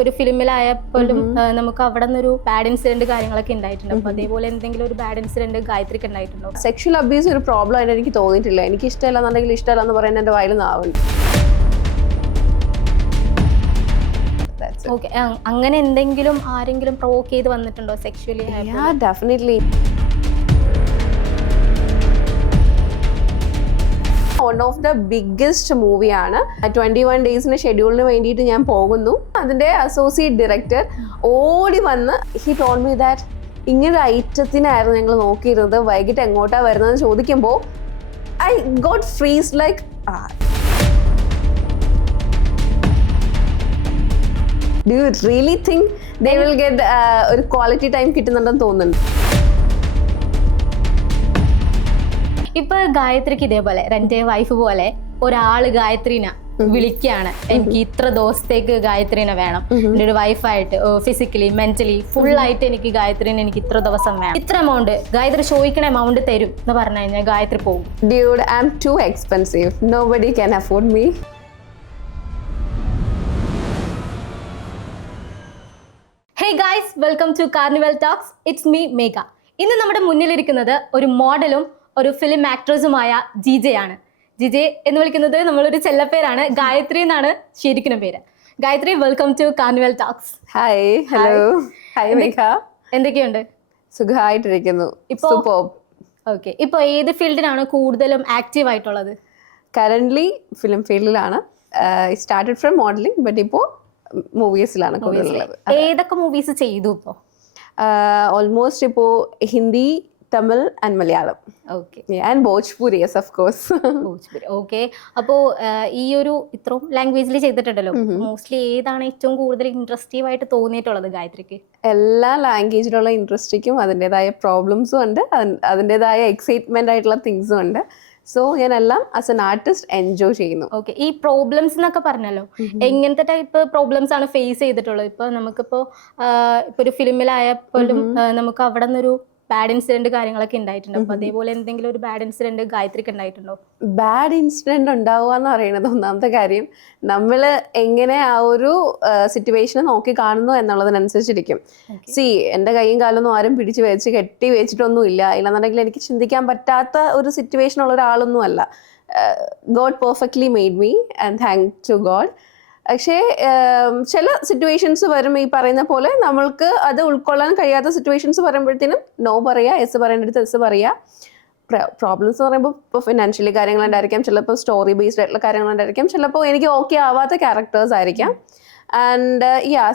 ഒരു ഫിലിമിലായപ്പോഴും നമുക്ക് അവിടെ നിന്നൊരു ബാഡ് ഇൻസിഡന്റ് കാര്യങ്ങളൊക്കെ ഉണ്ടായിട്ടുണ്ട്. അപ്പൊ അതേപോലെ എന്തെങ്കിലും ഒരു ബാഡ് ഇൻസിഡന്റ് ഗായത്രിക്ക് ഉണ്ടായിട്ടുണ്ടോ? സെക്ഷൽ അബ്യൂസ് ഒരു പ്രോബ്ലം ആയിട്ട് എനിക്ക് തോന്നിയിട്ടില്ല. എനിക്ക് ഇഷ്ടമല്ല എന്നുണ്ടെങ്കിൽ ഇഷ്ടമല്ല എന്ന് പറയുന്നത് എന്റെ വായിൽ നാവുണ്ട്. ഓക്കെ, അങ്ങനെ എന്തെങ്കിലും ആരെങ്കിലും പ്രൊവോക്ക് ചെയ്ത് വന്നിട്ടുണ്ടോ sexually? Definitely. One of the biggest മൂവിയാണ്. 21 ഡേയ്സിന്റെ ഷെഡ്യൂളിന് വേണ്ടിയിട്ട് ഞാൻ പോകുന്നു. അതിന്റെ അസോസിയേറ്റ് ഡയറക്ടർ ഓടി വന്ന് ഹി ടോൾഡ് മീ ദാറ്റ് ഇങ്ങനൊരു ഐറ്റത്തിനായിരുന്നു ഞങ്ങൾ നോക്കിയിരുന്നത്, വൈകിട്ട് എങ്ങോട്ടാ വരുന്നതെന്ന് ചോദിക്കുമ്പോൾ I got freeze like do you really think they will get ഒരു ക്വാളിറ്റി ടൈം കിട്ടുന്നുണ്ടെന്ന് തോന്നുന്നുണ്ട്. ഇപ്പൊ ഗായത്രിക്ക് ഇതേപോലെ എൻ്റെ വൈഫ് പോലെ ഒരാള് ഗായത്രീനെ വിളിക്കുകയാണ്, എനിക്ക് ഇത്ര ദിവസത്തേക്ക് ഗായത്രീനെ വേണം, എൻ്റെ ഒരു വൈഫായിട്ട് ഫിസിക്കലി മെന്റലി ഫുൾ ആയിട്ട് എനിക്ക് ഗായത്രീനെ എനിക്ക് ഇത്ര ദിവസം വേണം, ഇത്ര എമൗണ്ട് ഗായത്രി ചോദിക്കണ എമൗണ്ട് തരും എന്ന് പറഞ്ഞു കഴിഞ്ഞാൽ ഗായത്രി പോകും. Dude, I'm too expensive. Nobody can afford me. Hey guys, welcome to carnival talks. It's me Megha. ഇന്ന് നമ്മുടെ മുന്നിലിരിക്കുന്നത് ഒരു മോഡലും ഒരു ഫിലിം ആക്ട്രസുമായ ജിജെ ആണ്. ജിജെ എന്ന് വിളിക്കുന്നത് നമ്മളൊരു ചെല്ലപ്പേരാണ്. ഗായത്രി എന്നാണ് ശരിക്കും പേര്. Gayathri, welcome to carnival talks. Hi, hello. Hi Megha. എന്തൊക്കെയുണ്ട്? സുഖമായിട്ടിരിക്കുന്നു. ഓക്കെ, ഇപ്പൊ ഏത് ഫീൽഡിലാണ് കൂടുതലും ആക്റ്റീവ് ആയിട്ടുള്ളത്? കറന്റ്ലി ഫിലിം ഫീൽഡിലാണ്. സ്റ്റാർട്ടഡ് ഫ്രം മോഡലിംഗ്, ബട്ട് ഇപ്പോൾ മൂവീസിലാണ് കൂടുതലുള്ളത്. ഏതൊക്കെ മൂവീസ് ചെയ്തു ഇപ്പോ? ഓൾമോസ്റ്റ് ഇപ്പോൾ Hindi, Tamil and Malayalam. Okay, and Bhojpuri, yes of course. Bhojpuri. Okay, അപ്പോൾ ഈ ഒരു ഇത്രയും ലാംഗ്വേജിൽ ചെയ്തിട്ടുണ്ടല്ലോ, മോസ്റ്റ്ലി ഏതാണ് ഏറ്റവും കൂടുതൽ ഇൻട്രസ്റ്റീവ് ആയിട്ട് തോന്നിയിട്ടുള്ളത് ഗായത്രിക്ക്? എല്ലാ ലാംഗ്വേജിലുള്ള ഇൻട്രസ്റ്റിക്കും അതിൻ്റെതായ പ്രോബ്ലംസും ഉണ്ട്, അതിൻ്റെതായ എക്സൈറ്റ്മെന്റ് ആയിട്ടുള്ള തിങ്സും ഉണ്ട്. സോ ഞാൻ എല്ലാം ആസ് എൻ ആർട്ടിസ്റ്റ് എൻജോയ് ചെയ്യുന്നു. ഓക്കെ, ഈ പ്രോബ്ലംസ് എന്നൊക്കെ പറഞ്ഞല്ലോ, എങ്ങനത്തെ ടൈപ്പ് പ്രോബ്ലംസ് ആണ് ഫേസ് ചെയ്തിട്ടുള്ളത്? ഇപ്പൊ നമുക്കിപ്പോ ഇപ്പൊ ഒരു ഫിലിമിലായപ്പോഴും നമുക്ക് അവിടെ നിന്നൊരു ബാഡ് ഇൻസിഡന്റ് കാര്യങ്ങളൊക്കെ ഉണ്ടായിട്ടുണ്ട്. അപ്പൊ അതേപോലെ എന്തെങ്കിലും ഒരു ബാഡ് ഇൻസിഡന്റ് ഗായത്രിക്ക് ഉണ്ടായിട്ടുണ്ടോ? ബാഡ് ഇൻസിഡന്റ് ഉണ്ടാവുക എന്ന് പറയുന്നത് ഒന്നാമത്തെ കാര്യം നമ്മൾ എങ്ങനെ ആ ഒരു സിറ്റുവേഷനെ നോക്കി കാണുന്നു എന്നുള്ളതിനനുസരിച്ചിരിക്കും. എൻ്റെ കൈയും കാലൊന്നും ആരും പിടിച്ച് വെച്ച് കെട്ടി വെച്ചിട്ടൊന്നും ഇല്ല. ഇല്ലെന്നുണ്ടെങ്കിൽ എനിക്ക് ചിന്തിക്കാൻ പറ്റാത്ത ഒരു സിറ്റുവേഷൻ ഉള്ള ഒരാളൊന്നും അല്ല. God perfectly made me and thank to God. പക്ഷേ ചില സിറ്റുവേഷൻസ് വരും, ഈ പറയുന്ന പോലെ നമ്മൾക്ക് അത് ഉൾക്കൊള്ളാൻ കഴിയാത്ത സിറ്റുവേഷൻസ് വരുമ്പോഴത്തേനും നോ പറയുക, എസ് പറയേണ്ടടുത്ത് എസ് പറയുക. പ്രോബ്ലംസ് എന്ന് പറയുമ്പോൾ ഇപ്പോൾ ഫിനാൻഷ്യലി കാര്യങ്ങളുണ്ടായിരിക്കാം, ചിലപ്പോൾ സ്റ്റോറി ബേസ്ഡ് ആയിട്ടുള്ള കാര്യങ്ങളുണ്ടായിരിക്കാം, ചിലപ്പോൾ എനിക്ക് ഓക്കെ ആവാത്ത ക്യാരക്ടേഴ്സ് ആയിരിക്കാം. ആൻഡ്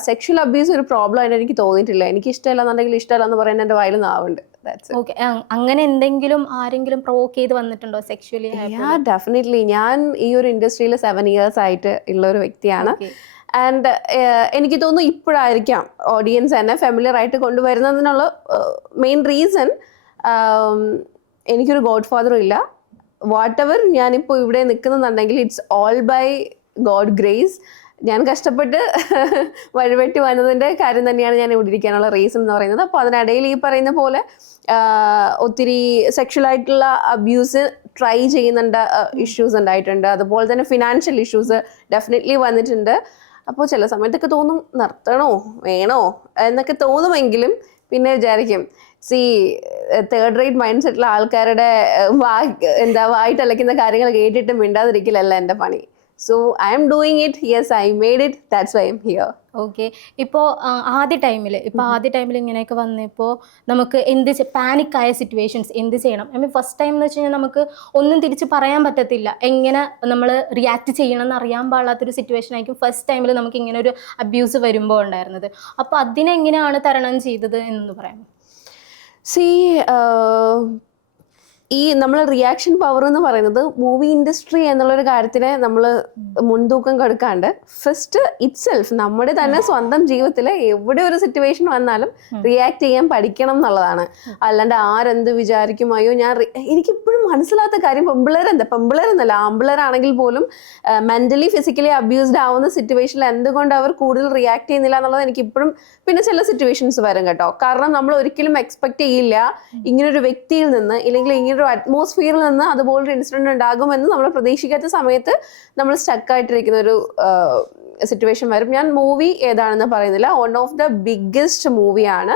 സെക്ഷൽ അബ്യൂസ് ഒരു പ്രോബ്ലം ആയിട്ട് എനിക്ക് തോന്നിയിട്ടില്ല. എനിക്ക് ഇഷ്ടമല്ല എന്നുണ്ടെങ്കിൽ ഇഷ്ടമല്ല എന്ന് പറയുന്നത് എൻ്റെ വായിൽ നാവുണ്ട്. ഓക്കെ, അങ്ങനെ എന്തെങ്കിലും ആരെങ്കിലും പ്രൊവോക്ക് ചെയ്ത് വന്നിട്ടുണ്ടോ സെക്ഷലി? ഡെഫിനറ്റ്ലി. ഞാൻ ഈ ഒരു ഇൻഡസ്ട്രിയിൽ 7 years ആയിട്ട് ഉള്ള ഒരു വ്യക്തിയാണ്. ആൻഡ് എനിക്ക് തോന്നുന്നു ഇപ്പോഴായിരിക്കാം ഓഡിയൻസ് എന്നെ ഫെമിലിയർ ആയിട്ട് കൊണ്ടുവരുന്നതിനുള്ള മെയിൻ റീസൺ എനിക്കൊരു ഗോഡ് ഫാദറും ഇല്ല. വാട്ട് എവർ ഞാനിപ്പോൾ ഇവിടെ നിൽക്കുന്നുണ്ടെങ്കിൽ it's all by god grace. ഞാൻ കഷ്ടപ്പെട്ട് വഴിവെട്ടി വന്നതിൻ്റെ കാര്യം തന്നെയാണ് ഞാൻ ഇവിടെ ഇരിക്കാനുള്ള റീസൺ എന്ന് പറയുന്നത്. അപ്പോൾ അതിനിടയിൽ ഈ പറയുന്ന പോലെ ഒത്തിരി സെക്ഷലായിട്ടുള്ള അബ്യൂസ് ട്രൈ ചെയ്യുന്നുണ്ട്, ഇഷ്യൂസ് ഉണ്ടായിട്ടുണ്ട്. അതുപോലെ തന്നെ ഫിനാൻഷ്യൽ ഇഷ്യൂസ് ഡെഫിനറ്റ്ലി വന്നിട്ടുണ്ട്. അപ്പോൾ ചില സമയത്തൊക്കെ തോന്നും നിർത്തണോ വേണോ എന്നൊക്കെ തോന്നുമെങ്കിലും പിന്നെ വിചാരിക്കും, തേർഡ് റേറ്റ് മൈൻഡ് സെറ്റുള്ള ആൾക്കാരുടെ വായിട്ടലയ്ക്കുന്ന കാര്യങ്ങൾ കേട്ടിട്ട് മിണ്ടാതിരിക്കലല്ല എൻ്റെ പണി. So I am doing it. Yes, I made it. That's why I'm here. Okay, ഇപ്പോൾ ആദ്യ ടൈമിൽ ഇങ്ങനെയൊക്കെ വന്നപ്പോൾ നമുക്ക് പാനിക് ആയ സിറ്റുവേഷൻസ് എന്ത് ചെയ്യണം? ഐ മീൻ ഫസ്റ്റ് ടൈം എന്ന് വെച്ച് കഴിഞ്ഞാൽ നമുക്ക് ഒന്നും തിരിച്ച് പറയാൻ പറ്റത്തില്ല, എങ്ങനെ നമ്മൾ റിയാക്ട് ചെയ്യണം എന്ന് അറിയാൻ പാടാത്തൊരു സിറ്റുവേഷൻ ആയിരിക്കും ഫസ്റ്റ് ടൈമിൽ നമുക്ക് ഇങ്ങനെ ഒരു അബ്യൂസ് വരുമ്പോൾ ഉണ്ടായിരുന്നത്. അപ്പോൾ അതിനെങ്ങനെയാണ് തരണം ചെയ്തത് എന്നൊന്ന് പറയാമോ? ഈ നമ്മൾ റിയാക്ഷൻ പവർ എന്ന് പറയുന്നത് മൂവി ഇൻഡസ്ട്രി എന്നുള്ളൊരു കാര്യത്തിനെ നമ്മൾ മുൻതൂക്കം കൊടുക്കാണ്ട് ഫസ്റ്റ് ഇറ്റ്സെൽഫ് നമ്മുടെ തന്നെ സ്വന്തം ജീവിതത്തിൽ എവിടെ ഒരു സിറ്റുവേഷൻ വന്നാലും റിയാക്ട് ചെയ്യാൻ പഠിക്കണം എന്നുള്ളതാണ്. അല്ലാണ്ട് ആരെന്ത് വിചാരിക്കുമായോ എനിക്കിപ്പോഴും മനസ്സിലാത്ത കാര്യം പെമ്പിളരെന്നല്ല ആമ്പിളരാണെങ്കിൽ പോലും മെന്റലി ഫിസിക്കലി അബ്യൂസ്ഡ് ആവുന്ന സിറ്റുവേഷനിൽ എന്തുകൊണ്ട് അവർ കൂടുതൽ റിയാക്ട് ചെയ്യുന്നില്ല എന്നുള്ളത് എനിക്കിപ്പോഴും. പിന്നെ ചില സിറ്റുവേഷൻസ് വരും കേട്ടോ, കാരണം നമ്മൾ ഒരിക്കലും എക്സ്പെക്ട് ചെയ്യില്ല ഇങ്ങനൊരു വ്യക്തിയിൽ നിന്ന്, ഇല്ലെങ്കിൽ ഇങ്ങനൊരു അതുപോലൊരു അറ്റ്മോസ്ഫിയറിൽ നിന്ന് അതുപോലൊരു ഇൻസിഡന്റ് ഉണ്ടാകുമെന്ന് നമ്മൾ പ്രതീക്ഷിക്കാത്ത സമയത്ത് നമ്മൾ സ്റ്റക്കായിട്ടിരിക്കുന്ന ഒരു സിറ്റുവേഷൻ വരും. ഞാൻ മൂവി ഏതാണെന്ന് പറയുന്നില്ല, വൺ ഓഫ് ദ ബിഗ്ഗസ്റ്റ് മൂവിയാണ്.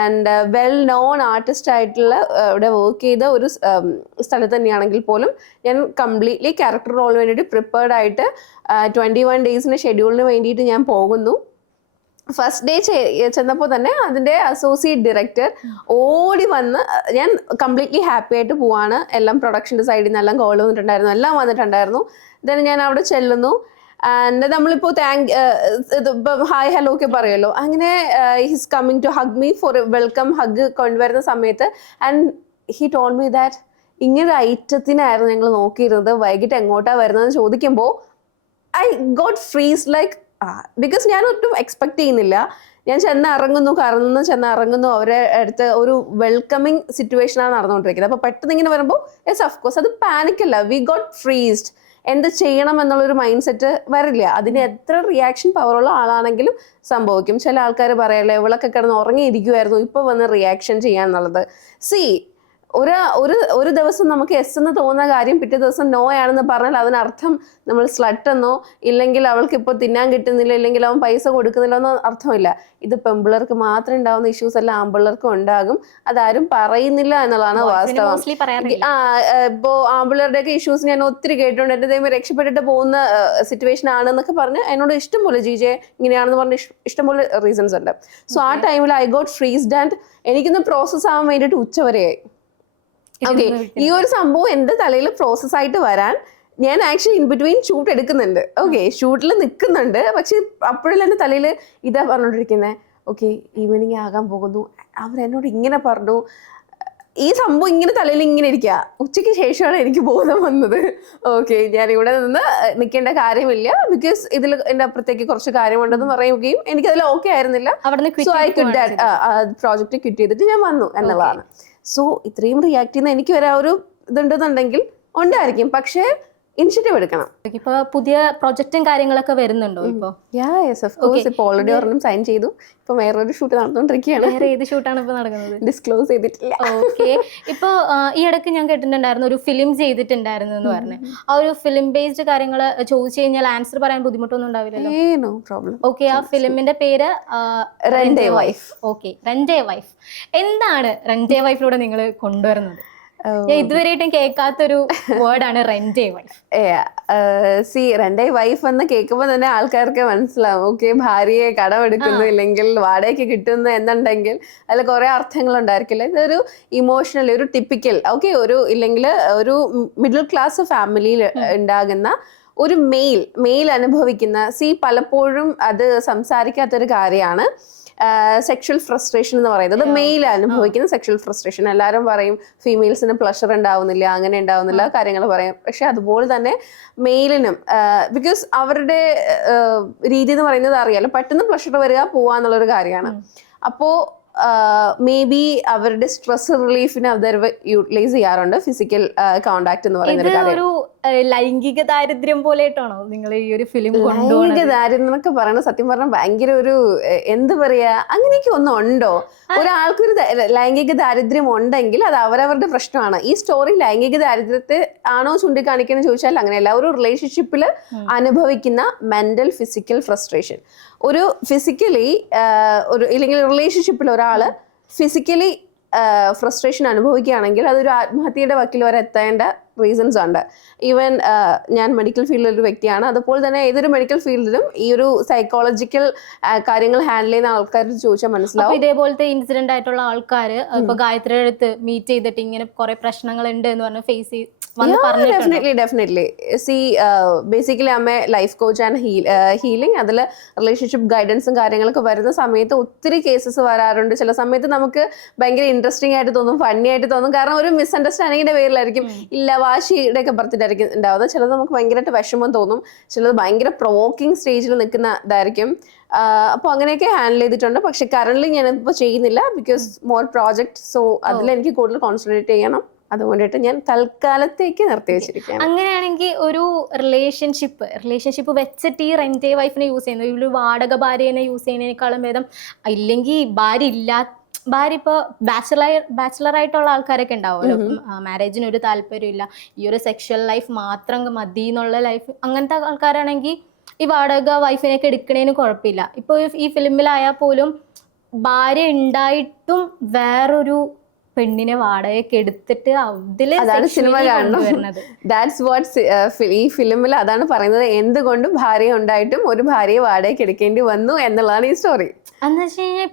ആൻഡ് വെൽ നോൺ ആർട്ടിസ്റ്റ് ആയിട്ടുള്ള ഇവിടെ വർക്ക് ചെയ്ത ഒരു സ്ഥലത്ത് തന്നെയാണെങ്കിൽ പോലും ഞാൻ കംപ്ലീറ്റ്ലി ക്യാരക്ടർ റോളിന് വേണ്ടിയിട്ട് പ്രിപ്പയർഡ് ആയിട്ട് 21 ഡേയ്സിൻ്റെ ഷെഡ്യൂളിന് വേണ്ടിയിട്ട് ഞാൻ പോകുന്നു. ഫസ്റ്റ് ഡേ ചെന്നപ്പോൾ തന്നെ അതിൻ്റെ അസോസിയേറ്റ് ഡയറക്ടർ ഓടി വന്ന്, ഞാൻ കംപ്ലീറ്റ്ലി ഹാപ്പി ആയിട്ട് പോവാണ്, എല്ലാം പ്രൊഡക്ഷൻ്റെ സൈഡിൽ നിന്ന് എല്ലാം കോൾ വന്നിട്ടുണ്ടായിരുന്നു, എല്ലാം വന്നിട്ടുണ്ടായിരുന്നു. ദെൻ ഞാൻ അവിടെ ചെല്ലുന്നു. ആൻഡ് നമ്മളിപ്പോൾ ഇപ്പം ഹായ് ഹലോ ഒക്കെ പറയുമല്ലോ, അങ്ങനെ his coming to hug me for welcome hug കൊണ്ടുവരുന്ന സമയത്ത് and he told me that ഇങ്ങനൊരു ഐറ്റത്തിനായിരുന്നു ഞങ്ങൾ നോക്കിയിരുന്നത്, വൈകിട്ട് എങ്ങോട്ടാണ് വരുന്നതെന്ന് ചോദിക്കുമ്പോൾ I got freeze like, because ഞാൻ ഒട്ടും എക്സ്പെക്ട് ചെയ്യുന്നില്ല. ഞാൻ ചെന്ന് ഇറങ്ങുന്നു അവരെ അടുത്ത് ഒരു വെൽക്കമിങ് സിറ്റുവേഷനാണ് നടന്നുകൊണ്ടിരിക്കുന്നത്. അപ്പോൾ പെട്ടെന്ന് ഇങ്ങനെ വരുമ്പോൾ യെസ് ഓഫ് കോഴ്സ് അത് പാനിക്കല്ല, വി ഗോട്ട് ഫ്രീസ്ഡ്. എന്ത് ചെയ്യണം എന്നുള്ളൊരു മൈൻഡ് സെറ്റ് വരില്ല. അതിന് എത്ര റിയാക്ഷൻ പവറുള്ള ആളാണെങ്കിലും സംഭവിക്കും. ചില ആൾക്കാർ പറയല്ലേ ഇവളൊക്കെ കിടന്ന് ഉറങ്ങിയിരിക്കുമായിരുന്നു ഇപ്പോൾ വന്ന് റിയാക്ഷൻ ചെയ്യാന്നുള്ളത്. സി ഒരു ദിവസം നമുക്ക് എസ് എന്ന് തോന്നുന്ന കാര്യം പിറ്റേ ദിവസം നോ ആണെന്ന് പറഞ്ഞാൽ അതിനർത്ഥം നമ്മൾ സ്ലട്ട് എന്നോ ഇല്ലെങ്കിൽ അവൾക്ക് ഇപ്പോൾ തിന്നാൻ കിട്ടുന്നില്ല ഇല്ലെങ്കിൽ അവൻ പൈസ കൊടുക്കുന്നില്ല എന്നോ അർത്ഥമില്ല. ഇത് പെമ്പിള്ളേർക്ക് മാത്രം ഉണ്ടാവുന്ന ഇഷ്യൂസ് അല്ല, ആമ്പിള്ളേർക്കും ഉണ്ടാകും. അതാരും പറയുന്നില്ല എന്നുള്ളതാണ് വാസ്തവം. ഇപ്പോൾ ആമ്പിള്ളേരുടെയൊക്കെ ഇഷ്യൂസ് ഞാൻ ഒത്തിരി കേട്ടിട്ടുണ്ട്. എൻ്റെ ദൈവം രക്ഷപ്പെട്ടിട്ട് പോകുന്ന സിറ്റുവേഷൻ ആണെന്നൊക്കെ പറഞ്ഞ് എന്നോട് ഇഷ്ടംപോലെ ജിജെ ഇങ്ങനെയാണെന്ന് പറഞ്ഞ് ഇഷ്ടംപോലെ റീസൺസ് ഉണ്ട്. സോ ആ ടൈമിൽ ഐ ഗോട്ട് ഫ്രീസ്ഡ് ആൻഡ് എനിക്കൊന്ന് പ്രോസസ് ആവാൻ വേണ്ടിയിട്ട് ഉച്ചവരെയായി. ഓക്കെ, ഈ ഒരു സംഭവം എൻ്റെ തലയിൽ പ്രോസസ് ആയിട്ട് വരാൻ ഞാൻ ആക്ച്വലി ഇൻ ബിറ്റ്വീൻ ഷൂട്ട് എടുക്കുന്നുണ്ട്. ഓക്കെ, ഷൂട്ടിൽ നിൽക്കുന്നുണ്ട്, പക്ഷെ അപ്പോഴെല്ലാം എൻ്റെ തലയിൽ ഇതാ പറഞ്ഞുകൊണ്ടിരിക്കുന്നത്. ഓക്കെ, ഈവനിങ് ആകാൻ പോകുന്നു, അവരെന്നോട് ഇങ്ങനെ പറഞ്ഞു, ഈ സംഭവം ഇങ്ങനെ തലയിൽ ഇങ്ങനെ ഇരിക്കുക. ഉച്ചയ്ക്ക് ശേഷമാണ് എനിക്ക് ബോധം വന്നത്. ഓക്കെ, ഞാൻ ഇവിടെ നിന്ന് നിൽക്കേണ്ട കാര്യമില്ല, ബിക്കോസ് ഇതിൽ എൻ്റെ അപ്പുറത്തേക്ക് കുറച്ച് കാര്യമുണ്ടെന്ന് പറയുകയും എനിക്കതിൽ ഓക്കെ ആയിരുന്നില്ല. So I quit that project quit ചെയ്തിട്ട് ഞാൻ വന്നു എന്നുള്ളതാണ്. സോ ഇത്രയും റിയാക്ട് ചെയ്യുന്ന എനിക്ക് വരെ ഒരു ഇതുണ്ടെന്നുണ്ടെങ്കിൽ ഉണ്ടായിരിക്കും, പക്ഷേ ഇനിഷ്യേറ്റീവ് എടുക്കണം. ഇപ്പൊ പുതിയ പ്രൊജക്റ്റും കാര്യങ്ങളൊക്കെ വരുന്നുണ്ടോ? ഇപ്പൊ ഇപ്പൊ ഓൾറെഡി ഒരെണ്ണം സൈൻ ചെയ്തു. ഇപ്പൊ വേറൊരു ഷൂട്ട് നടന്നുകൊണ്ടിരിക്കുകയാണ്. വേറെ ഏത് ഷൂട്ടാണ് ഇപ്പൊ നടക്കുന്നത്? ഡിസ്ക്ലോസ് ചെയ്തിട്ടില്ല. ഓക്കെ, ഇപ്പൊ ഈ ഇടയ്ക്ക് ഞാൻ കേട്ടിട്ടുണ്ടായിരുന്നു ഒരു ഫിലിം ചെയ്തിട്ടുണ്ടായിരുന്നു എന്ന് പറഞ്ഞു. ആ ഒരു ഫിലിം ബേസ്ഡ് കാര്യങ്ങൾ ചോദിച്ചു കഴിഞ്ഞാൽ ആൻസർ പറയാൻ ബുദ്ധിമുട്ടൊന്നും ഉണ്ടാവില്ലല്ലോ? ഓക്കെ, ആ ഫിലിമിന്റെ പേര് rent a wife. Okay, rent a wife. എന്താണ് റെന്റ് എ വൈഫിലൂടെ നിങ്ങൾ കൊണ്ടുവരുന്നത്? ഞാൻ ഇതുവരെയായിട്ടും കേൾക്കാത്തൊരു വേർഡാണ് rent a wife. Rent a wife എന്ന് കേൾക്കുമ്പോൾ തന്നെ ആൾക്കാർക്ക് മനസ്സിലാവും. ഓക്കെ, ഭാര്യയെ കടമെടുക്കുന്നു ഇല്ലെങ്കിൽ വാടകയ്ക്ക് കിട്ടുന്നു എന്നുണ്ടെങ്കിൽ അതിൽ കുറെ അർത്ഥങ്ങൾ ഉണ്ടായിരിക്കില്ല. ഇതൊരു ഇമോഷണൽ, ഒരു ടിപ്പിക്കൽ, ഓക്കെ, ഇല്ലെങ്കിൽ ഒരു മിഡിൽ ക്ലാസ് ഫാമിലിയിൽ ഉണ്ടാകുന്ന ഒരു മെയിൽ അനുഭവിക്കുന്ന, പലപ്പോഴും അത് സംസാരിക്കാത്തൊരു കാര്യമാണ് സെക്ഷൽ ഫ്രസ്ട്രേഷൻ എന്ന് പറയുന്നത്. മെയിൽ അനുഭവിക്കുന്ന സെക്ഷൽ ഫ്രസ്ട്രേഷൻ. എല്ലാവരും പറയും ഫീമെയിൽസിന് പ്ലഷർ ഉണ്ടാവുന്നില്ല, അങ്ങനെ ഉണ്ടാവുന്നില്ല കാര്യങ്ങൾ പറയും. പക്ഷെ അതുപോലെ തന്നെ മെയിലിനും, ബിക്കോസ് അവരുടെ രീതി എന്ന് പറയുന്നത് അറിയാലോ, പെട്ടെന്ന് പ്ലഷർ വരിക പോവാന്നുള്ളൊരു കാര്യമാണ്. അപ്പോൾ മേ ബി അവരുടെ സ്ട്രെസ് റിലീഫിന് അവർ യൂട്ടിലൈസ് ചെയ്യാറുണ്ട് ഫിസിക്കൽ കോണ്ടാക്ട് എന്ന് പറയുന്ന ഒരു കാര്യം. ലൈംഗിക ദാരിദ്ര്യം പോലെയായിട്ടാണോ നിങ്ങൾ ഈ ഒരു ഫിലിം? ലൈംഗിക ദാരിദ്ര്യം എന്നൊക്കെ പറയുന്നത് സത്യം പറഞ്ഞാൽ ഭയങ്കര ഒരു എന്ത് പറയാ, അങ്ങനെയൊക്കെ ഒന്നും ഉണ്ടോ? ഒരാൾക്കൊരു ലൈംഗിക ദാരിദ്ര്യം ഉണ്ടെങ്കിൽ അത് അവരവരുടെ പ്രശ്നമാണ്. ഈ സ്റ്റോറി ലൈംഗിക ദാരിദ്ര്യത്തെ ആണോ ചൂണ്ടിക്കാണിക്കുന്നത് ചോദിച്ചാൽ അങ്ങനെയല്ല. ഒരു റിലേഷൻഷിപ്പിൽ അനുഭവിക്കുന്ന മെന്റൽ ഫിസിക്കൽ ഫ്രസ്ട്രേഷൻ, ഒരു ഫിസിക്കലി ഇല്ലെങ്കിൽ റിലേഷൻഷിപ്പിൽ ഒരാള് ഫിസിക്കലി ഫ്രസ്ട്രേഷൻ അനുഭവിക്കുകയാണെങ്കിൽ അതൊരു ആത്മഹത്യയുടെ വക്കിൽ വരെ എത്തേണ്ട റീസൺസ് ഉണ്ട്. ഈവൻ ഞാൻ മെഡിക്കൽ ഫീൽഡിലൊരു വ്യക്തിയാണ്. അതുപോലെ തന്നെ ഏതൊരു മെഡിക്കൽ ഫീൽഡിലും ഈ ഒരു സൈക്കോളജിക്കൽ കാര്യങ്ങൾ ഹാൻഡിൽ ചെയ്യുന്ന ആൾക്കാർ ചോദിച്ചാൽ മനസ്സിലാവും. ഇതേപോലത്തെ ഇൻസിഡന്റ് ആയിട്ടുള്ള ആൾക്കാർ ഇപ്പൊ ഗായത്രിയുടെ അടുത്ത് മീറ്റ് ചെയ്തിട്ട് ഇങ്ങനെ കുറെ പ്രശ്നങ്ങൾ ഉണ്ട് എന്ന് പറഞ്ഞ് ഫേസ് ഡെഫിനറ്റ്ലി ബേസിക്കലി അമ്മ ലൈഫ് കോച്ച് ആൻഡ് ഹീലിംഗ്, അതിൽ റിലേഷൻഷിപ്പ് ഗൈഡൻസും കാര്യങ്ങളൊക്കെ വരുന്ന സമയത്ത് ഒത്തിരി കേസസ് വരാറുണ്ട്. ചില സമയത്ത് നമുക്ക് ഭയങ്കര ഇൻട്രസ്റ്റിംഗ് ആയിട്ട് തോന്നും, ഫണ്ണി ആയിട്ട് തോന്നും. കാരണം ഒരു മിസ്അണ്ടർസ്റ്റാൻഡിങ്ങിന്റെ പേരിലായിരിക്കും, ഇല്ല വാശിയുടെ ഒക്കെ പുറത്തിട്ടായിരിക്കും ഉണ്ടാവുന്നത്. ചിലത് നമുക്ക് ഭയങ്കരമായിട്ട് വിഷമം തോന്നും, ചിലത് ഭയങ്കര പ്രൊവോക്കിംഗ് സ്റ്റേജിൽ നിൽക്കുന്ന ഇതായിരിക്കും. അപ്പോൾ അങ്ങനെയൊക്കെ ഹാൻഡിൽ ചെയ്തിട്ടുണ്ട്. പക്ഷെ കറന്റ് ഞാനിപ്പോൾ ചെയ്യുന്നില്ല, ബിക്കോസ് മോർ പ്രോജക്ട്. സോ അതിലെനിക്ക് കൂടുതൽ കോൺസെൻട്രേറ്റ് ചെയ്യണം. അതുകൊണ്ടിട്ട് ഞാൻ തൽക്കാലത്തേക്ക് നിർത്തി വെച്ചിരിക്കുകയാണ്. അങ്ങനെയാണെങ്കിൽ ഒരു റിലേഷൻഷിപ്പ് വെച്ചിട്ട് ഈ റെന്റ് എ വൈഫിനെ യൂസ് ചെയ്യുന്നത്, ഒരു വാടക ഭാര്യനെ യൂസ് ചെയ്യുന്നതിനേക്കാളും ഭേദം, ഇല്ലെങ്കിൽ ഭാര്യ ഭാര്യ ഇപ്പോൾ ബാച്ചിലർ ആയിട്ടുള്ള ആൾക്കാരൊക്കെ ഉണ്ടാവുമല്ലോ, മാരേജിന് ഒരു താല്പര്യമില്ല, ഈ ഒരു സെക്ഷൽ ലൈഫ് മാത്രം മതി എന്നുള്ള ലൈഫ്, അങ്ങനത്തെ ആൾക്കാരാണെങ്കിൽ ഈ വാടക വൈഫിനെയൊക്കെ എടുക്കണേന് കുഴപ്പമില്ല. ഇപ്പോൾ ഈ ഫിലിമിലായാൽ പോലും ഭാര്യ ഉണ്ടായിട്ടും വേറൊരു പെണ്ണിനെ വാടകയൊക്കെ എടുത്തിട്ട് അതില് അതാണ് സിനിമ കാണണം. കൊണ്ടുവരുന്നത്. ദാറ്റ്സ് വാട്ട് ഈ ഫിലിമിൽ അതാണ് പറയുന്നത്, എന്തുകൊണ്ടും ഭാര്യ ഉണ്ടായിട്ടും ഒരു ഭാര്യയെ വാടകയ്ക്ക് എടുക്കേണ്ടി വന്നു എന്നുള്ളതാണ് ഈ സ്റ്റോറി. എന്ന് വെച്ച് കഴിഞ്ഞാൽ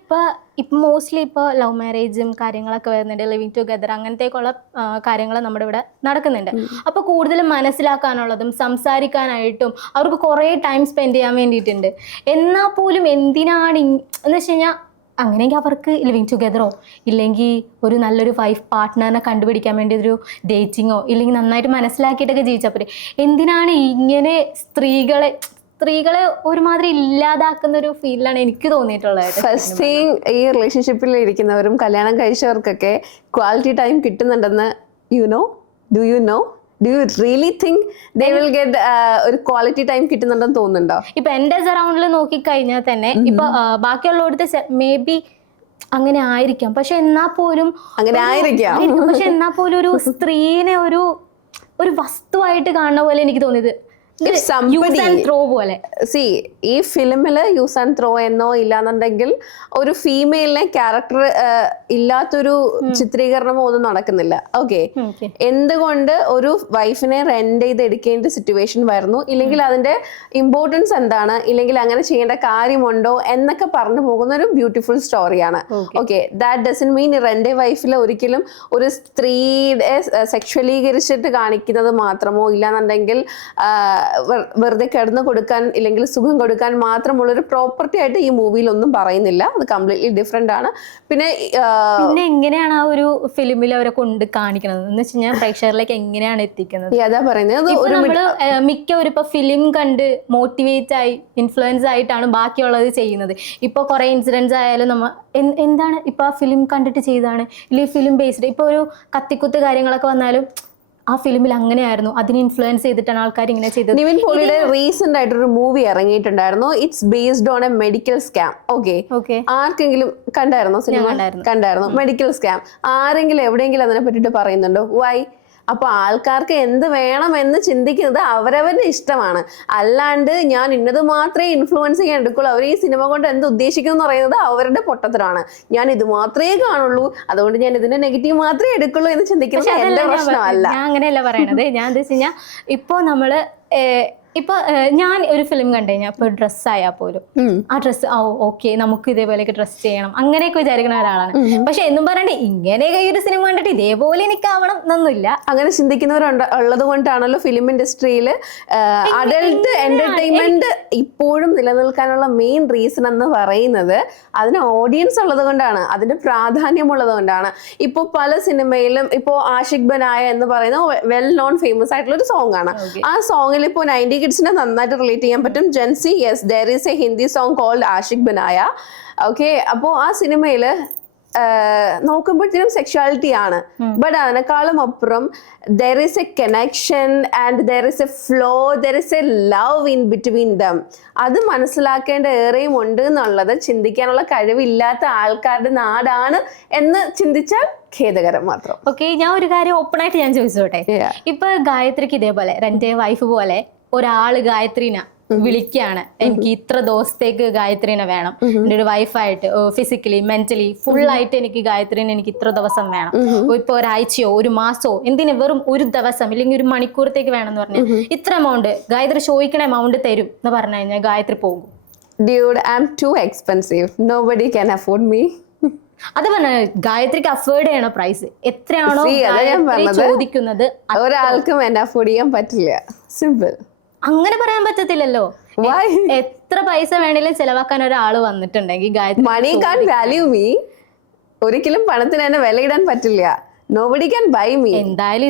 ഇപ്പൊ മോസ്റ്റ്ലി ഇപ്പോൾ ലവ് മാരേജും കാര്യങ്ങളൊക്കെ വരുന്നുണ്ട്, ലിവിങ് ടുഗദർ അങ്ങനത്തേക്കുള്ള കാര്യങ്ങൾ നമ്മുടെ ഇവിടെ നടക്കുന്നുണ്ട്. അപ്പോൾ കൂടുതലും മനസ്സിലാക്കാനുള്ളതും സംസാരിക്കാനായിട്ടും അവർക്ക് കുറേ ടൈം സ്പെൻഡ് ചെയ്യാൻ വേണ്ടിയിട്ടുണ്ട്. എന്നാൽ പോലും എന്തിനാണ് എന്ന് വെച്ച് കഴിഞ്ഞാൽ അങ്ങനെയെങ്കിൽ അവർക്ക് ലിവിങ് ടുഗദറോ ഇല്ലെങ്കിൽ ഒരു നല്ലൊരു വൈഫ് പാർട്ട്ണറിനെ കണ്ടുപിടിക്കാൻ വേണ്ടി ഒരു ഡേറ്റിങ്ങോ ഇല്ലെങ്കിൽ നന്നായിട്ട് മനസ്സിലാക്കിയിട്ടൊക്കെ ജീവിച്ചാൽ പോരെ. എന്തിനാണ് ഇങ്ങനെ സ്ത്രീകളെ ഒരുമാതിരി ഇല്ലാതാക്കുന്ന ഒരു ഫീലാണ് എനിക്ക് തോന്നിയിട്ടുള്ളത്. ഫസ്റ്റ് തിങ്, ഈ റിലേഷൻഷിപ്പിൽ ഇരിക്കുന്നവരും കല്യാണം കഴിച്ചവർക്കൊക്കെ ക്വാളിറ്റി ടൈം കിട്ടുന്നുണ്ടെന്ന് do you really think they will get ഒരു ക്വാളിറ്റി ടൈം കിട്ടുന്നുണ്ടെന്ന് തോന്നുന്നുണ്ടോ? ഇപ്പൊ എന്റെ സറൗണ്ടിൽ നോക്കിക്കഴിഞ്ഞാൽ തന്നെ ഇപ്പൊ ബാക്കിയുള്ളവർക്ക് മേ ബി അങ്ങനെ ആയിരിക്കാം, പക്ഷെ എന്നാ പോലും പക്ഷെ എന്നാ പോലും ഒരു സ്ത്രീനെ ഒരു വസ്തുവായിട്ട് കാണുന്ന പോലെ എനിക്ക് തോന്നിയത്. ഈ ഫിലിമില് യൂസ് ആൻഡ് ത്രോ എന്നോ ഇല്ലാന്നുണ്ടെങ്കിൽ ഒരു ഫീമെയിലിനെ ക്യാരക്ടർ ഇല്ലാത്തൊരു ചിത്രീകരണമോ ഒന്നും നടക്കുന്നില്ല. ഓക്കെ, എന്തുകൊണ്ട് ഒരു വൈഫിനെ റെന്റ് ചെയ്ത് എടുക്കേണ്ട സിറ്റുവേഷൻ വരുന്നു, ഇല്ലെങ്കിൽ അതിന്റെ ഇമ്പോർട്ടൻസ് എന്താണ്, ഇല്ലെങ്കിൽ അങ്ങനെ ചെയ്യേണ്ട കാര്യമുണ്ടോ എന്നൊക്കെ പറഞ്ഞു പോകുന്ന ഒരു ബ്യൂട്ടിഫുൾ സ്റ്റോറിയാണ്. Okay, that doesn't mean rent വൈഫിൽ ഒരിക്കലും ഒരു സ്ത്രീയെ സെക്ഷലീകരിച്ചിട്ട് കാണിക്കുന്നത് മാത്രമോ ഇല്ലാന്നുണ്ടെങ്കിൽ വെറുതെ കിടന്നു കൊടുക്കാൻ ഇല്ലെങ്കിൽ സുഖം കൊടുക്കാൻ മാത്രമുള്ളൊരു പ്രോപ്പർട്ടി ആയിട്ട് ഈ മൂവിയിൽ ഒന്നും പറയുന്നില്ല. അത് കംപ്ലീറ്റ്ലി ഡിഫറെന്റ് ആണ്. പിന്നെ എങ്ങനെയാണ് ആ ഒരു ഫിലിമിൽ അവരെ കൊണ്ട് കാണിക്കുന്നത് എന്ന് വെച്ച് കഴിഞ്ഞാൽ പ്രേക്ഷകരിലേക്ക് എങ്ങനെയാണ് എത്തിക്കുന്നത്? അതാ പറയുന്നത്, നമ്മള് മിക്കവരും ഇപ്പൊ ഫിലിം കണ്ട് മോട്ടിവേറ്റ് ആയി ഇൻഫ്ലുവൻസ് ആയിട്ടാണ് ബാക്കിയുള്ളത് ചെയ്യുന്നത്. ഇപ്പൊ കുറെ ഇൻസിഡൻസ് ആയാലും എന്താണ് ഇപ്പൊ ആ ഫിലിം കണ്ടിട്ട് ചെയ്താണ്, ഇല്ലെങ്കിൽ ഫിലിം ബേസ്ഡ് ഇപ്പൊ ഒരു കത്തിക്കുത്ത് കാര്യങ്ങളൊക്കെ വന്നാലും ആ ഫിലിമിൽ അങ്ങനെയായിരുന്നു, അതിനെ ഇൻഫ്ലുവൻസ് ചെയ്തിട്ടാണ് ആൾക്കാർ ഇങ്ങനെ ചെയ്തത്. നിവിൻ പോളിയുടെ റീസെന്റ് ആയിട്ടൊരു മൂവി ഇറങ്ങിയിട്ടുണ്ടായിരുന്നു, it's based on a medical scam. Okay, ആർക്കെങ്കിലും കണ്ടായിരുന്നോ സിനിമ? കണ്ടായിരുന്നു. മെഡിക്കൽ സ്കാം ആരെങ്കിലും എവിടെയെങ്കിലും അതിനെ പറ്റിയിട്ട് പറയുന്നുണ്ടോ? വൈ? അപ്പൊ ആൾക്കാർക്ക് എന്ത് വേണമെന്ന് ചിന്തിക്കുന്നത് അവരവരുടെ ഇഷ്ടമാണ്, അല്ലാണ്ട് ഞാൻ ഇന്നത് മാത്രമേ ഇൻഫ്ലുവൻസ് ചെയ്യാൻ എടുക്കുള്ളൂ, അവർ ഈ സിനിമ കൊണ്ട് എന്ത് ഉദ്ദേശിക്കും എന്ന് പറയുന്നത് അവരുടെ പൊട്ടത്തരമാണ്. ഞാൻ ഇത് മാത്രമേ കാണുള്ളൂ, അതുകൊണ്ട് ഞാൻ ഇതിന്റെ നെഗറ്റീവ് മാത്രമേ എടുക്കുള്ളൂ എന്ന് ചിന്തിക്കുന്നത് എന്റെ പ്രശ്നമല്ല. ഞാൻ അങ്ങനെയല്ല പറയണത്. ഞാൻ എന്താ വെച്ച് കഴിഞ്ഞാൽ ഇപ്പൊ നമ്മള് ഇപ്പൊ ഞാൻ ഒരു ഫിലിം കണ്ടു കഴിഞ്ഞാൽ ഇപ്പൊ ഡ്രസ് ആയാൽ പോലും ആ ഡ്രസ്സ് ഓക്കെ നമുക്ക് ഇതേപോലെയൊക്കെ ഡ്രസ് ചെയ്യണം അങ്ങനെയൊക്കെ വിചാരിക്കുന്ന ഒരാളാണ്. പക്ഷെ എന്നും പറയണ്ടേ ഇങ്ങനെയൊക്കെ ഈ ഒരു സിനിമ കണ്ടിട്ട് ഇതേപോലെ എനിക്കാവണം എന്നൊന്നുമില്ല. അങ്ങനെ ചിന്തിക്കുന്നവരുള്ളത് കൊണ്ടാണല്ലോ ഫിലിം ഇൻഡസ്ട്രിയിൽ അഡൽട്ട് എന്റർടൈൻമെന്റ് ഇപ്പോഴും നിലനിൽക്കാനുള്ള മെയിൻ റീസൺ എന്ന് പറയുന്നത് അതിന് ഓഡിയൻസ് ഉള്ളത് കൊണ്ടാണ്, അതിന്റെ പ്രാധാന്യമുള്ളത് കൊണ്ടാണ്. ഇപ്പോൾ പല സിനിമയിലും ഇപ്പോൾ ആഷിഖ് ബനായ എന്ന് പറയുന്ന വെൽ നോൺ ഫേമസ് ആയിട്ടുള്ള ഒരു സോങ് ആണ്. ആ സോങ്ങിൽ ഇപ്പോൾ 90 കിഡ്സിനെ നന്നായിട്ട് റിലേറ്റ് ചെയ്യാൻ പറ്റും. Gen Z, yes, there is a Hindi song called Aashiq Banaya. Okay, അപ്പോൾ ആ സിനിമയിൽ നോക്കുമ്പോഴത്തേനും സെക്ഷുവാലിറ്റി ആണ്, ബട്ട് അതിനേക്കാളും അപ്പുറം there is a connection and there is a flow, there is a love in between them. അത് മനസ്സിലാക്കേണ്ട ഏറെയും ഉണ്ട് എന്നുള്ളത് ചിന്തിക്കാനുള്ള കഴിവില്ലാത്ത ആൾക്കാരുടെ നാടാണ് എന്ന് ചിന്തിച്ചാൽ ഖേദകരം മാത്രം. ഓക്കെ, ഞാൻ ഒരു കാര്യം ഓപ്പൺ ആയിട്ട് ഞാൻ ചോദിച്ചോട്ടെ. ഇപ്പൊ ഗായത്രിക്ക് ഇതേപോലെ റെന്റ് വൈഫ് പോലെ ഒരാള് ഗായത്രീനെ വിളിക്കുകയാണ്, എനിക്ക് ഇത്ര ദിവസത്തേക്ക് ഗായത്രീനെ വേണം, എൻ്റെ ഒരു വൈഫായിട്ട് ഫിസിക്കലി മെന്റലി ഫുൾ ആയിട്ട് എനിക്ക് ഗായത്രീനെ എനിക്ക് ഇത്ര ദിവസം വേണം, ഇപ്പൊ ഒരാഴ്ചയോ ഒരു മാസമോ എന്തിനു വെറും ഒരു ദിവസം ഇല്ലെങ്കിൽ ഒരു മണിക്കൂറത്തേക്ക് വേണം എന്ന് പറഞ്ഞാൽ ഇത്ര എമൗണ്ട് ഗായത്രി ചോദിക്കണ എമൗണ്ട് തരും എന്ന് പറഞ്ഞു കഴിഞ്ഞാൽ ഗായത്രി പോകും. Dude, I'm too expensive. Nobody can afford me. അത് പറഞ്ഞ ഗായത്രിക്ക് അഫോർഡ് ചെയ്യണ പ്രൈസ് എത്രയാണോ ചോദിക്കുന്നത് ഒരാൾക്കും എന്നെ അഫോർഡ് ചെയ്യാൻ പറ്റില്ല. സിമ്പിൾ. അങ്ങനെ പറയാൻ പറ്റത്തില്ലല്ലോ. എത്ര പൈസ വേണേലും ചെലവാക്കാൻ ഒരാള് വന്നിട്ടുണ്ടെങ്കിൽ ഗായത്രി മണി കാൻ വാല്യൂ മീ. ഒരിക്കലും പണത്തിന് എന്നെ വിലയിടാൻ പറ്റില്ല. Nobody can buy me. എന്തായാലും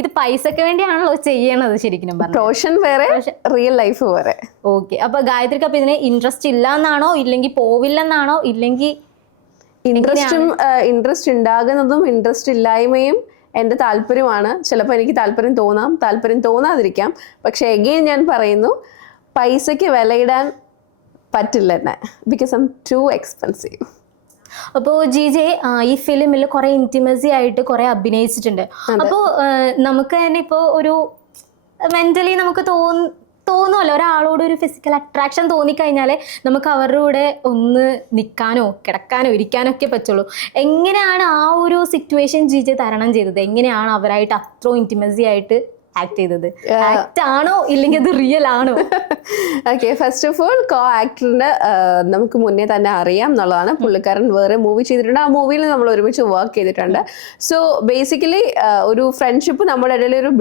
ഇത് പൈസക്ക് വേണ്ടിയാണല്ലോ ചെയ്യണത് ശരിക്കും പറഞ്ഞാൽ. പ്രൊഫഷൻ വേറെ, റിയൽ ലൈഫ് വേറെ. ഓക്കെ, അപ്പൊ ഗായത്രിക്ക് അപ്പൊ ഇതിന് ഇൻട്രസ്റ്റ് ഇല്ല എന്നാണോ ഇല്ലെങ്കിൽ പോവില്ലെന്നാണോ ഇല്ലെങ്കിൽ ഇൻട്രസ്റ്റ് ഉണ്ടാകുന്നതും ഇൻട്രസ്റ്റ് ഇല്ലായ്മയും എൻ്റെ താല്പര്യമാണ്. ചിലപ്പോൾ എനിക്ക് താല്പര്യം തോന്നാം, താല്പര്യം തോന്നാതിരിക്കാം. പക്ഷെ എഗെയിൻ ഞാൻ പറയുന്നു, പൈസയ്ക്ക് വിലയിടാൻ പറ്റില്ല എന്നെ, because I M to expensive. അപ്പോൾ ജിജെ ഈ ഫിലിമിൽ കുറെ ഇന്റിമസി ആയിട്ട് കുറെ അഭിനയിച്ചിട്ടുണ്ട്. അപ്പോൾ നമുക്ക് തന്നെ ഇപ്പോൾ ഒരു മെന്റലി നമുക്ക് തോന്നുമല്ലോ, ഒരാളോട് ഒരു ഫിസിക്കൽ അട്രാക്ഷൻ തോന്നിക്കഴിഞ്ഞാൽ നമുക്ക് അവരുടെ കൂടെ ഒന്ന് നിൽക്കാനോ കിടക്കാനോ ഇരിക്കാനോ ഒക്കെ പറ്റുള്ളൂ. എങ്ങനെയാണ് ആ ഒരു സിറ്റുവേഷൻ ജിജെ തരണം ചെയ്തത്? എങ്ങനെയാണ് അവരായിട്ട് അത്ര ഇന്റിമസി ആയിട്ട് ആക്ട് ചെയ്തത്? ആക്ട് ആണോ ഇല്ലെങ്കിൽ അത് റിയൽ ആണോ? ഓക്കെ, ഫസ്റ്റ് ഓഫ് ഓൾ കോ ആക്ടറിന് നമുക്ക് മുന്നേ തന്നെ അറിയാം എന്നുള്ളതാണ്. പുള്ളിക്കാരൻ വേറെ മൂവി ചെയ്തിട്ടുണ്ട്, ആ മൂവിയിൽ നമ്മൾ ഒരുമിച്ച് വർക്ക് ചെയ്തിട്ടുണ്ട്. സോ ബേസിക്കലി ഒരു ഫ്രണ്ട്ഷിപ്പ് നമ്മുടെ ഇടയിൽ ഒരു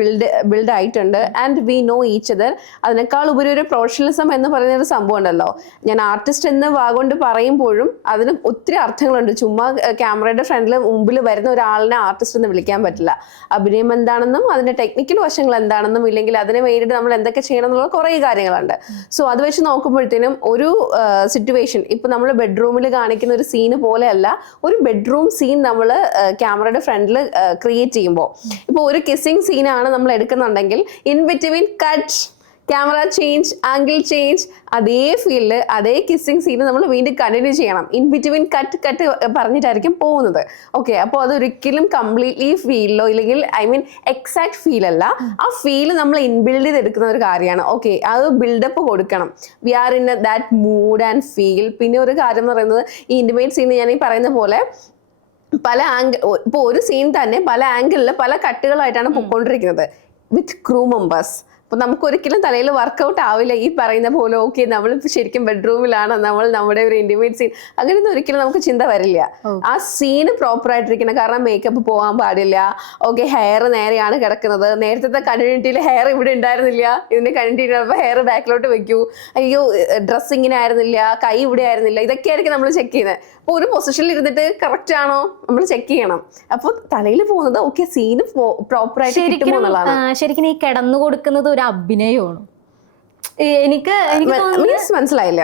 ബിൽഡ് ആയിട്ടുണ്ട്. And we know each other. അതിനേക്കാൾ ഉപരി ഒരു പ്രൊഫഷണലിസം എന്ന് പറയുന്ന ഒരു സംഭവം ഉണ്ടല്ലോ. ഞാൻ ആർട്ടിസ്റ്റ് എന്ന് വാഗോണ്ട് പറയുമ്പോഴും അതിന് ഒത്തിരി അർത്ഥങ്ങളുണ്ട്. ചുമ്മാ ക്യാമറയുടെ ഫ്രണ്ടിൽ മുമ്പിൽ വരുന്ന ഒരാളിനെ ആർട്ടിസ്റ്റ് എന്ന് വിളിക്കാൻ പറ്റില്ല. അഭിനയം എന്താണെന്നും അതിന്റെ ടെക്നിക്കൽ വശങ്ങൾ എന്താണെന്നും ഇല്ലെങ്കിൽ അതിനെ വേണ്ടിയിട്ട് നമ്മൾ എന്തൊക്കെ ചെയ്യണം എന്നുള്ള കുറേ കാര്യങ്ങളുണ്ട്. സോ അത് വെച്ച് നോക്കുമ്പോഴത്തേനും ഒരു സിറ്റുവേഷൻ ഇപ്പൊ നമ്മൾ ബെഡ്റൂമിൽ കാണിക്കുന്ന ഒരു സീന് പോലെയല്ല ഒരു ബെഡ്റൂം സീൻ നമ്മൾ ക്യാമറയുടെ ഫ്രണ്ടിൽ ക്രിയേറ്റ് ചെയ്യുമ്പോൾ, ഇപ്പോൾ ഒരു കിസ്സിങ് സീനാണ് നമ്മൾ എടുക്കുന്നുണ്ടെങ്കിൽ in between cut, camera change, angle change, അതേ ഫീൽഡ് അതേ കിസ്സിങ് സീന് നമ്മൾ വീണ്ടും കണ്ടിന്യൂ ചെയ്യണം. ഇൻ ബിറ്റ്വീൻ കട്ട് പറഞ്ഞിട്ടായിരിക്കും പോകുന്നത്. ഓക്കെ, അപ്പോൾ അതൊരിക്കലും കംപ്ലീറ്റ്ലി ഫീലോ ഇല്ലെങ്കിൽ എക്സാക്ട് ഫീൽ അല്ല, ആ ഫീൽ നമ്മൾ ഇൻബിൽഡ് ചെയ്തെടുക്കുന്ന ഒരു കാര്യമാണ്. ഓക്കെ, അത് ബിൽഡപ്പ് കൊടുക്കണം. We are in that mood and feel. പിന്നെ ഒരു കാര്യം എന്ന് പറയുന്നത് ഈ ഇന്റിമേറ്റ് സീൻ ഞാൻ ഈ പറയുന്ന പോലെ പല ഇപ്പോൾ ഒരു സീൻ തന്നെ പല ആംഗിളിൽ പല കട്ടുകളായിട്ടാണ് പൊയ്ക്കൊണ്ടിരിക്കുന്നത് വിത്ത് ക്രൂ മെമ്പേഴ്സ്. അപ്പൊ നമുക്ക് ഒരിക്കലും തലയിൽ വർക്കൗട്ട് ആവില്ല ഈ പറയുന്ന പോലെ. ഓക്കെ, നമ്മളിപ്പോൾ ശരിക്കും ബെഡ്റൂമിലാണ്, നമ്മൾ നമ്മുടെ ഒരു ഇന്റിമേറ്റ് സീൻ, അങ്ങനെയൊന്നും ഒരിക്കലും നമുക്ക് ചിന്ത വരില്ല. ആ സീന് പ്രോപ്പർ ആയിട്ടിരിക്കണം. കാരണം മേക്കപ്പ് പോകാൻ പാടില്ല. ഓക്കെ, ഹെയർ നേരെയാണ് കിടക്കുന്നത്. നേരത്തെ കണ്ടിന്യൂറ്റിയിൽ ഹെയർ ഇവിടെ ഉണ്ടായിരുന്നില്ല, ഇതിന്റെ കണ്ടിന്യൂറ്റി ആകുമ്പോൾ ഹെയർ ബാക്കിലോട്ട് വെക്കൂ. അയ്യോ, ഡ്രസ് ഇങ്ങനെ ആയിരുന്നില്ല, കൈ ഇവിടെ ആയിരുന്നില്ല. ഇതൊക്കെ ആയിരിക്കും നമ്മൾ ചെക്ക് ചെയ്യുന്നത്. അപ്പോൾ ഒരു പൊസിഷനിൽ ഇരുന്നിട്ട് കറക്റ്റ് ആണോ നമ്മൾ ചെക്ക് ചെയ്യണം. അപ്പോൾ തലയിൽ പോകുന്നത് ഓക്കെ സീന് പ്രോപ്പർ ആയിട്ട് കിട്ടുമോ എന്നുള്ളതാണ്. ശരിക്കും ഈ കിടന്നു കൊടുക്കുന്നത് ഒരു അഭിനയമാണ്. എനിക്ക് മനസ്സിലായില്ല.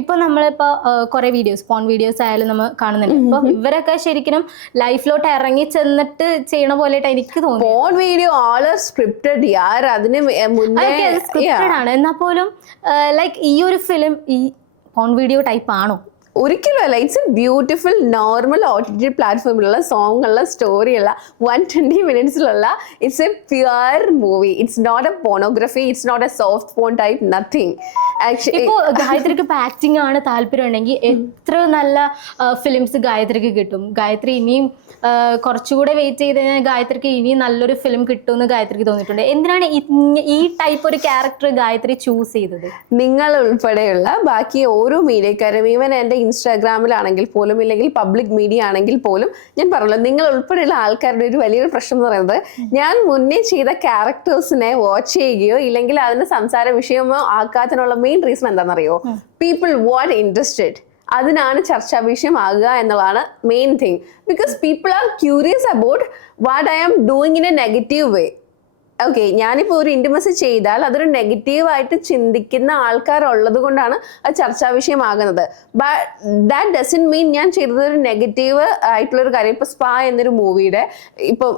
ഇപ്പൊ നമ്മളിപ്പോ കുറെ വീഡിയോസ് പോൺ വീഡിയോസ് ആയാലും നമ്മൾ കാണുന്നുണ്ട്. ഇപ്പൊ ഇവരൊക്കെ ശരിക്കും ലൈഫിലോട്ട് ഇറങ്ങി ചെന്നിട്ട് ചെയ്യണ പോലെയായിട്ട് എനിക്ക് തോന്നുന്നു. പോൺ വീഡിയോ ആള് സ്ക്രിപ്റ്റഡ് യാർ, അതിന് സ്ക്രിപ്റ്റഡ് ആണ്. എന്നാൽ പോലും ലൈക്ക് ഈ ഒരു ഫിലിം ഈ പോൺ വീഡിയോ ടൈപ്പ് ആണോ? ഒരിക്കലും അല്ല. It's a beautiful normal OTT പ്ലാറ്റ്ഫോമിലുള്ള സോങ്ങുള്ള സ്റ്റോറിയുള്ള 120 മിനിറ്റ്സിലുള്ള it's a pure movie. It's not a pornography, it's not a soft porn type, nothing. ഇപ്പോൾ ഗായത്രിക്ക് ഇപ്പൊ ആക്ടിങ് ആണ് താല്പര്യം ഉണ്ടെങ്കിൽ എത്ര നല്ല ഫിലിംസ് ഗായത്രിക്ക് കിട്ടും. ഗായത്രി ഇനിയും കുറച്ചുകൂടെ വെയിറ്റ് ചെയ്ത് കഴിഞ്ഞാൽ ഗായത്രിക്ക് ഇനിയും നല്ലൊരു ഫിലിം കിട്ടുമെന്ന് ഗായത്രിക്ക് തോന്നിയിട്ടുണ്ട്. എന്തിനാണ് ഈ ടൈപ്പ് ഒരു ക്യാരക്ടർ ഗായത്രി ചൂസ് ചെയ്തത്? നിങ്ങൾ ഉൾപ്പെടെയുള്ള ബാക്കി ഓരോ മീഡിയക്കാരും, ഈവൻ എൻ്റെ ഇൻസ്റ്റാഗ്രാമിലാണെങ്കിൽ പോലും ഇല്ലെങ്കിൽ പബ്ലിക് മീഡിയ ആണെങ്കിൽ പോലും, ഞാൻ പറഞ്ഞല്ലോ നിങ്ങൾ ഉൾപ്പെടെയുള്ള ആൾക്കാരുടെ ഒരു വലിയൊരു പ്രശ്നം എന്ന് പറയുന്നത് ഞാൻ മുന്നേ ചെയ്ത ക്യാരക്ടേഴ്സിനെ വാച്ച് ചെയ്യുകയോ ഇല്ലെങ്കിൽ അതിന് സംസാര വിഷയമോ ആക്കാത്തതിനുള്ള മെയിൻ റീസൺ എന്താണെന്നറിയോ? People what interested. അതിനാണ് ചർച്ചാ വിഷയമാകുക എന്നുള്ളതാണ് main thing. Because people are curious about what I am doing in a negative way. Okay, ഞാനിപ്പോൾ ഒരു ഇൻറ്റിമസി ചെയ്താൽ അതൊരു നെഗറ്റീവായിട്ട് ചിന്തിക്കുന്ന ആൾക്കാരുള്ളത് കൊണ്ടാണ് അത് ചർച്ചാ വിഷയമാകുന്നത്. ബട്ട് ദാറ്റ് ഡസൻറ്റ് മീൻ ഞാൻ ചെയ്തത് ഒരു നെഗറ്റീവ് ആയിട്ടുള്ളൊരു കാര്യം. ഇപ്പോൾ സ്പാ എന്നൊരു മൂവിയുടെ ഇപ്പോൾ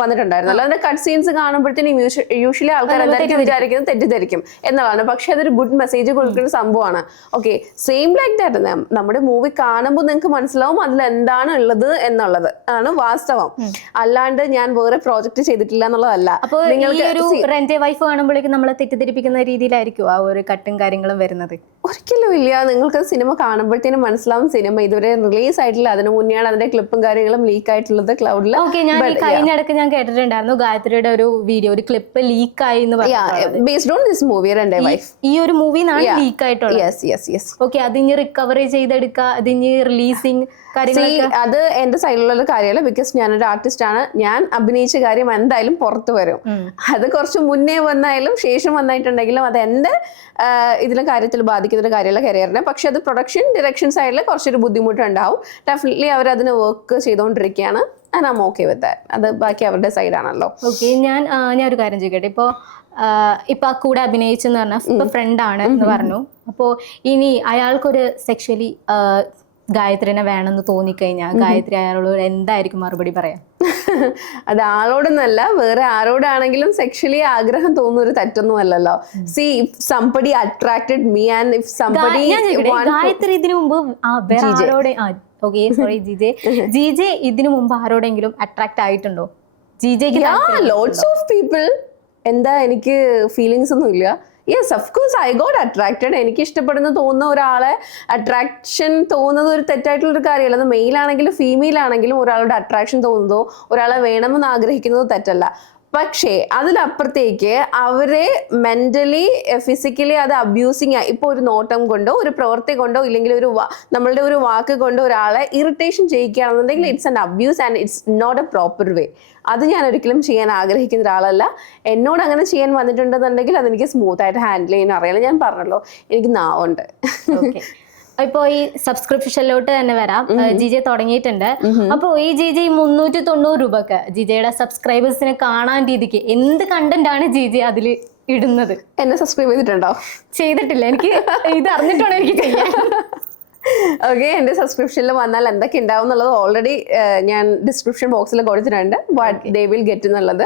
വന്നിട്ടുണ്ടായിരുന്നല്ലോ, അതിന്റെ കട്ട് സീൻസ് കാണുമ്പോഴത്തേനും യൂഷ്വലി ആൾക്കാർ എന്തായിരിക്കും വിചാരിക്കുന്നത്, തെറ്റിദ്ധരിക്കും എന്നുള്ളതാണ്. പക്ഷെ അതൊരു ഗുഡ് മെസ്സേജ് കൊടുക്കുന്ന സംഭവമാണ്. ഓക്കെ, സെയിം ലൈക്ക് ദാറ്റ് നമ്മുടെ മൂവി കാണുമ്പോൾ നിങ്ങൾക്ക് മനസ്സിലാവും അതിൽ എന്താണ് ഉള്ളത് എന്നുള്ളത് ആണ് വാസ്തവം. അല്ലാണ്ട് ഞാൻ വേറെ പ്രോജക്റ്റ് ചെയ്തിട്ടില്ല എന്നുള്ളതല്ല. റെന്റ് വൈഫ് കാണുമ്പോഴേക്കും നമ്മളെ തെറ്റിദ്ധരിപ്പിക്കുന്ന രീതിയിലായിരിക്കും ആ ഒരു കട്ടും കാര്യങ്ങളും വരുന്നത്? ഒരിക്കലും ഇല്ല. നിങ്ങൾക്ക് സിനിമ കാണുമ്പോഴത്തേനും മനസ്സിലാവും സിനിമ ഇതുവരെ റിലീസ് ആയിട്ടില്ല, അതിന് മുന്നെയാണ് അതിന്റെ ക്ലിപ്പും കാര്യങ്ങളും ലീക്ക് ആയിട്ടുള്ളത് ക്ലൗഡിൽ. ഓക്കെ, ഞാൻ കഴിഞ്ഞിടക്ക് ഞാൻ കേട്ടിട്ടുണ്ടായിരുന്നു ഗായത്രിയുടെ ഒരു വീഡിയോ, ഒരു ക്ലിപ്പ് ലീക്ക് ആയി എന്ന് പറഞ്ഞു. Based on this movie rent wife. ഈ ഒരു മൂവിന്നാണ് ലീക്ക് ആയിട്ടുള്ളത്. Yes yes yes. ഓക്കെ, അതിന് റിക്കവറി ചെയ്തെടുക്കുക, അതിന് റിലീസിങ് അത് എന്റെ സൈഡിലുള്ള ഒരു കാര്യമല്ല. ബിക്കോസ് ഞാനൊരു ആർട്ടിസ്റ്റ് ആണ്. ഞാൻ അഭിനയിച്ച കാര്യം എന്തായാലും പുറത്തു വരും. അത് കുറച്ച് മുന്നേ വന്നായാലും ശേഷം വന്നിട്ടുണ്ടെങ്കിലും അത് എന്റെ ഇതിലെ കാര്യത്തിൽ ബാധിക്കുന്ന ഒരു കാര്യമുള്ള കരിയറിനെ. പക്ഷെ അത് പ്രൊഡക്ഷൻ ഡിറക്ഷൻ സൈഡിൽ കുറച്ചൊരു ബുദ്ധിമുട്ടുണ്ടാവും. ഡെഫിനറ്റ്ലി അവർ അതിന് വർക്ക് ചെയ്തുകൊണ്ടിരിക്കുകയാണ്. And I am okay with that. അത് ബാക്കി അവരുടെ സൈഡാണല്ലോ. ഓക്കെ, ഞാൻ ഒരു കാര്യം ചോദിക്കട്ടെ. ഇപ്പൊ കൂടെ അഭിനയിച്ചെന്ന് പറഞ്ഞാൽ ഇപ്പൊ ഫ്രണ്ടാണ് എന്ന് പറഞ്ഞു. അപ്പോൾ ഇനി അയാൾക്കൊരു സെക്ഷലി ഗായത്രിനെ വേണമെന്ന് തോന്നിക്കഴിഞ്ഞാൽ ഗായത്രി അയാളോട് എന്തായിരിക്കും മറുപടി പറയാം? അത് ആളോടൊന്നല്ല, വേറെ ആരോടാണെങ്കിലും സെക്ഷലി ആഗ്രഹം തോന്നുന്ന ഒരു തെറ്റൊന്നും അല്ലല്ലോ. See if somebody attracted me and if somebody Gayathri ഇതിനു മുമ്പ് വേറെ ആരോടെ ഓക്കെ സോറി ജിജെ ഇതിനു മുമ്പ് ആരോടെങ്കിലും അട്രാക്ട് ആയിട്ടുണ്ടോ? ജിജെക്ക് ലോട്ട്സ് ഓഫ് പീപ്പിൾ. എന്താ എനിക്ക് ഫീലിങ്സ് ഒന്നും ഇല്ല. Yes of course I got attracted. എനിക്ക് ഇഷ്ടപ്പെടുന്ന തോന്നുന്ന ഒരാളെ അട്രാക്ഷൻ തോന്നുന്നത് ഒരു തെറ്റായിട്ടുള്ളൊരു കാര്യമല്ല. അത് മെയിൽ ആണെങ്കിലും ഫീമെയിൽ ആണെങ്കിലും ഒരാളുടെ അട്രാക്ഷൻ തോന്നുന്നതോ ഒരാളെ വേണമെന്ന് ആഗ്രഹിക്കുന്നതോ തെറ്റല്ല. പക്ഷേ അതിലപ്പുറത്തേക്ക് അവരെ മെന്റലി ഫിസിക്കലി അത് അബ്യൂസിങ് ആയി, ഇപ്പോൾ ഒരു നോട്ടം കൊണ്ടോ ഒരു പ്രവൃത്തി കൊണ്ടോ ഇല്ലെങ്കിൽ നമ്മളുടെ ഒരു വാക്ക് കൊണ്ടോ ഒരാളെ ഇറിറ്റേഷൻ ചെയ്യിക്കുകയാണെന്നുണ്ടെങ്കിൽ it's an abuse and it's not a proper way. അത് ഞാൻ ഒരിക്കലും ചെയ്യാൻ ആഗ്രഹിക്കുന്ന ഒരാളല്ല. എന്നോട് അങ്ങനെ ചെയ്യാൻ വന്നിട്ടുണ്ടെന്നുണ്ടെങ്കിൽ അതെനിക്ക് സ്മൂത്ത് ആയിട്ട് ഹാൻഡിൽ ചെയ്യാൻ അറിയില്ല. ഞാൻ പറഞ്ഞല്ലോ എനിക്ക് നാവുണ്ട്. ഇപ്പൊ ഈ സബ്സ്ക്രിപ്ഷനിലോട്ട് തന്നെ വരാം. ജിജെ തുടങ്ങിയിട്ടുണ്ട്. അപ്പൊ ഈ ജിജെ 390 രൂപക്ക് ജിജയുടെ സബ്സ്ക്രൈബേഴ്സിനെ കാണാൻ രീതിക്ക് എന്ത് കണ്ടന്റ് ആണ് ജിജെ അതിൽ ഇടുന്നത്? എന്നെ സബ്സ്ക്രൈബ് ചെയ്തിട്ടുണ്ടോ? ചെയ്തിട്ടില്ല. എനിക്ക് ഇത് അറിഞ്ഞിട്ടാണ് എനിക്ക് ചെയ്യാൻ. ഓക്കെ, എന്റെ സബ്സ്ക്രിപ്ഷനിൽ വന്നാൽ എന്തൊക്കെ ഉണ്ടാവും എന്നുള്ളത് ഓൾറെഡി ഞാൻ ഡിസ്ക്രിപ്ഷൻ ബോക്സിൽ കൊടുത്തിട്ടുണ്ട്. വാട്ട് ദേ വിൽ ഗെറ്റ് എന്നുള്ളത്.